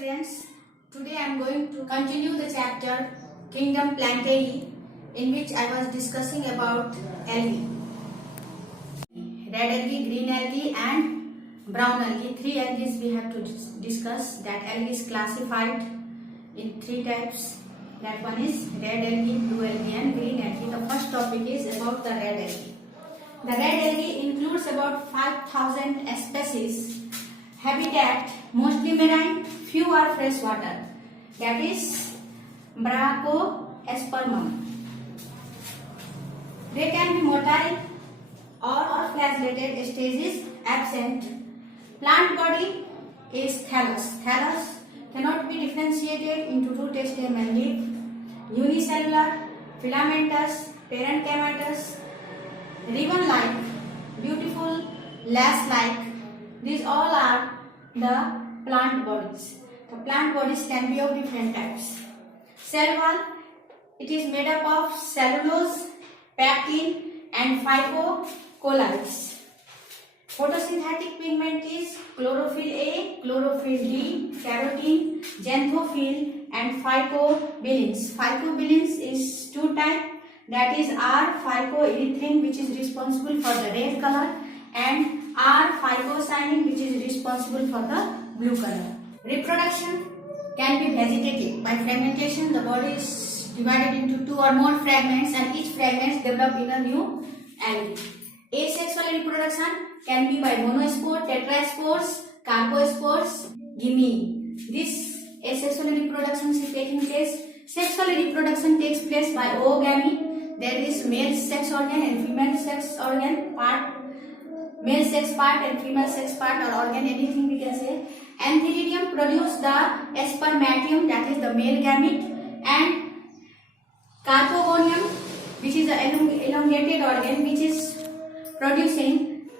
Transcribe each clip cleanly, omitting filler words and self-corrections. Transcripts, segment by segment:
students, today I am going to continue the chapter Kingdom Plantae, in which I was discussing about algae. Red algae, green algae and brown algae. Three algae we have to discuss. That algae is classified in three types. That one is red algae, blue algae and green algae. The first topic is about the red algae. The red algae includes about 5,000 species. Habitat mostly marine, few are freshwater. That is Brachiospasmum. They can be motile or flagellated. Stage is absent. Plant body is thallus. Thallus cannot be differentiated into root, stem and leaf. Unicellular, filamentous, parenchymatous, ribbon-like, beautiful, lace-like. These all are the plant bodies. The plant bodies can be of different types. Cell wall, it is made up of cellulose, pectin and phycocolloids. Photosynthetic pigment is chlorophyll A, chlorophyll D, carotene, xanthophyll and phycobilins. Phycobilins is two types, that is R phycoerythrin, which is responsible for the red color, and R phycocyanin, which is responsible for the blue color. Reproduction can be vegetative. By fragmentation, the body is divided into two or more fragments and each fragment develop in a new algae. Asexual reproduction can be by monospore, tetraspores, carpospores, gymneme. This asexual reproduction is taking place. Sexual reproduction takes place by oogamy. There is male sex organ and female sex organ part. Male sex part and female sex part or organ, anything we can say. Antheridium produce the spermatium, that is the male gamete, and carpogonium, which is the elongated organ, which is producing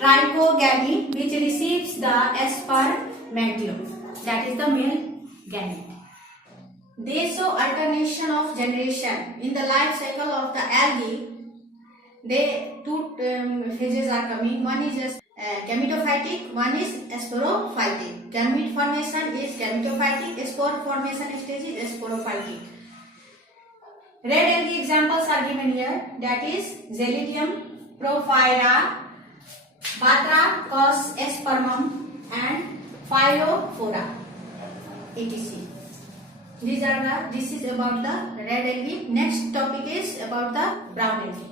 trichogamy, which receives the spermatium, that is the male gamete. They show alternation of generation. In the life cycle of the algae, two phases are coming. One is just gametophytic, one is sporophytic. Gamete formation is gametophytic, spore formation stage is sporophytic. Red algae examples are given here, that is Xylidium, Prophyra, Batrachospasmum and Phyllophora, etc. This is about the red algae. Next topic is about the brown algae.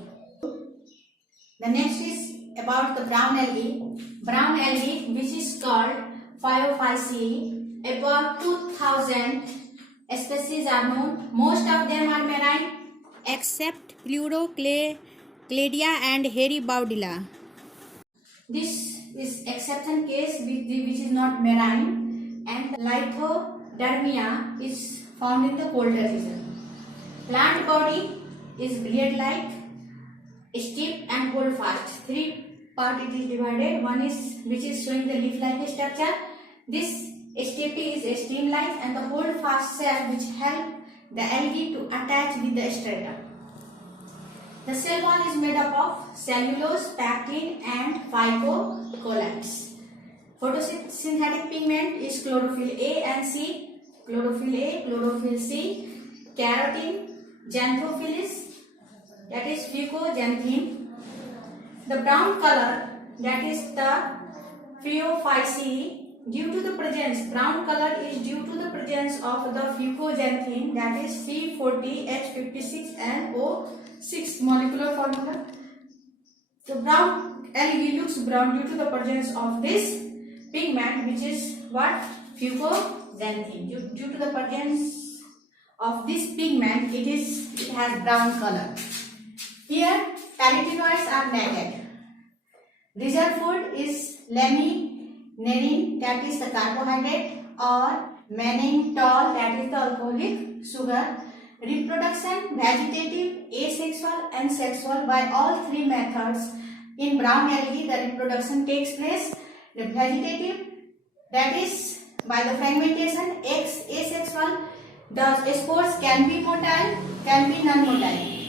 The next is about the brown algae. Brown algae, which is called Phaeophyceae. About 2,000 species are known. Most of them are marine except Pleurochladia and Heribaudilla. This is exception case which is not marine, and Lithodermia is found in the colder region. Plant body is blade-like, steep and hold fast. Three part it is divided. One is which is showing the leaf-like structure. This stepy is stem-like and the hold fast cell which help the algae to attach with the strata. The cell wall is made up of cellulose, pectin and phycocolloids. Photosynthetic pigment is chlorophyll A and C. Chlorophyll A, chlorophyll C, carotene, xanthophyllis, that is fucoxanthin. The brown color, that is the Phaeophyceae, due to the presence, brown color is due to the presence of the fucoxanthin, that is C40H56 and O6 molecular formula. The brown algae looks brown due to the presence of this pigment, which is what? Fucoxanthin. Due to the presence of this pigment, it has brown color. Here, carotenoids are naked. Reserve food is lamininerine, that is the carbohydrate, or mannitol, that is the alcoholic sugar. Reproduction, vegetative, asexual and sexual. By all three methods, in brown algae, the reproduction takes place. The vegetative, that is by the fragmentation, asexual. The spores can be motile, can be non-motile.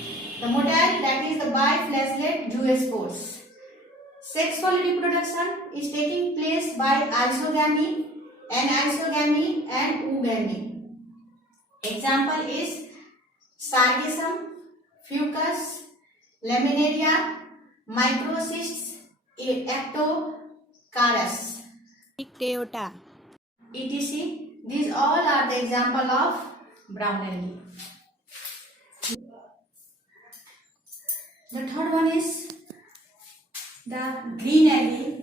The motile, that is the biflagellate zoospores. Sexual reproduction is taking place by isogamy, anisogamy, and oogamy. Example is sargassum, fucus, laminaria, microcysts, ectocarus, Toyota. etc. These all are the example of brown algae. The third one is the green algae.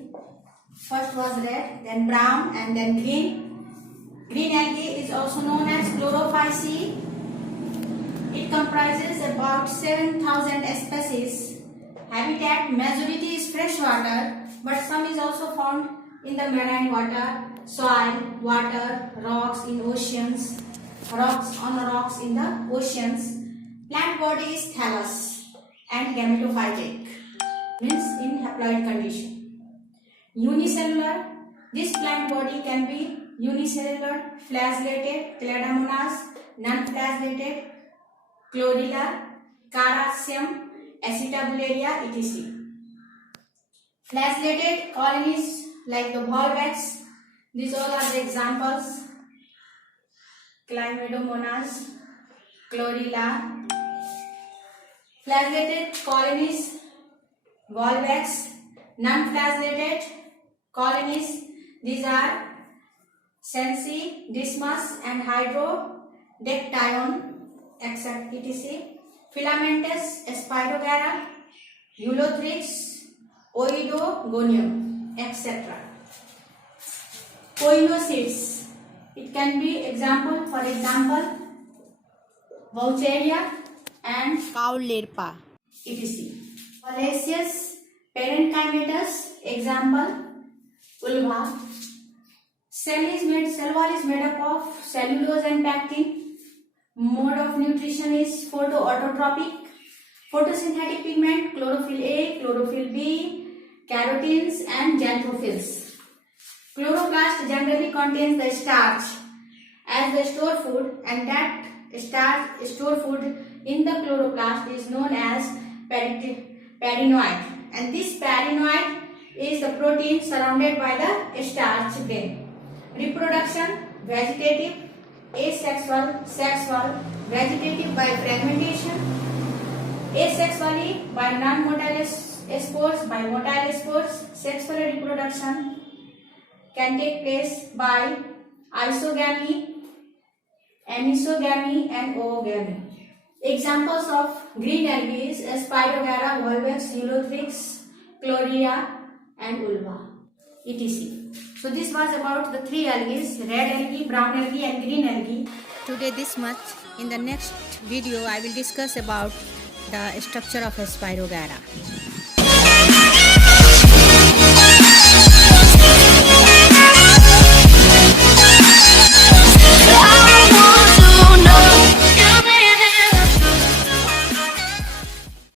First was red, then brown, and then green. Green algae is also known as chlorophyceae. It comprises about 7,000 species. Habitat majority is freshwater, but some is also found in the marine water, soil, water, rocks in oceans, rocks in the oceans. Plant body is thallus and gametophytic, means in haploid condition. Unicellular, this plant body can be unicellular, flagellated, cladomonas, non-flagellated, chlorella, carassium, acetabularia, etc. Flagellated colonies like the volvax, these all are the examples. Chlamydomonas, chlorella. Flagellated colonies, volvax. Non-flagellated colonies, these are Sensi, Dismus, and Hydrodactylon, etc. Filamentous Spirogara, Ulothrix, Oidogonium, etc. Poinocytes, it can be example, for example, Vaucheria and Caulerpa. etc. Foliaceous parenchymatous, example, Ulva. Cell wall is made up of cellulose and pectin. Mode of nutrition is photoautotropic. Photosynthetic pigment, chlorophyll A, chlorophyll B, carotenes, and xanthophylls. Chloroplast generally contains the starch as the store food, and that starch store food in the chloroplast is known as perinoid, and this perinoid is the protein surrounded by the starch grain. Reproduction, vegetative, asexual, sexual, vegetative by fragmentation, asexually by non-motile spores, by motile spores. Sexual reproduction can take place by isogamy, anisogamy, and oogamy. Examples of green algae is Spirogara, Volvax, Ulothrix, Chlorella, and Ulva, etc. So this was about the three algae: red algae, brown algae, and green algae. Today this much. In the next video I will discuss about the structure of a Spirogara.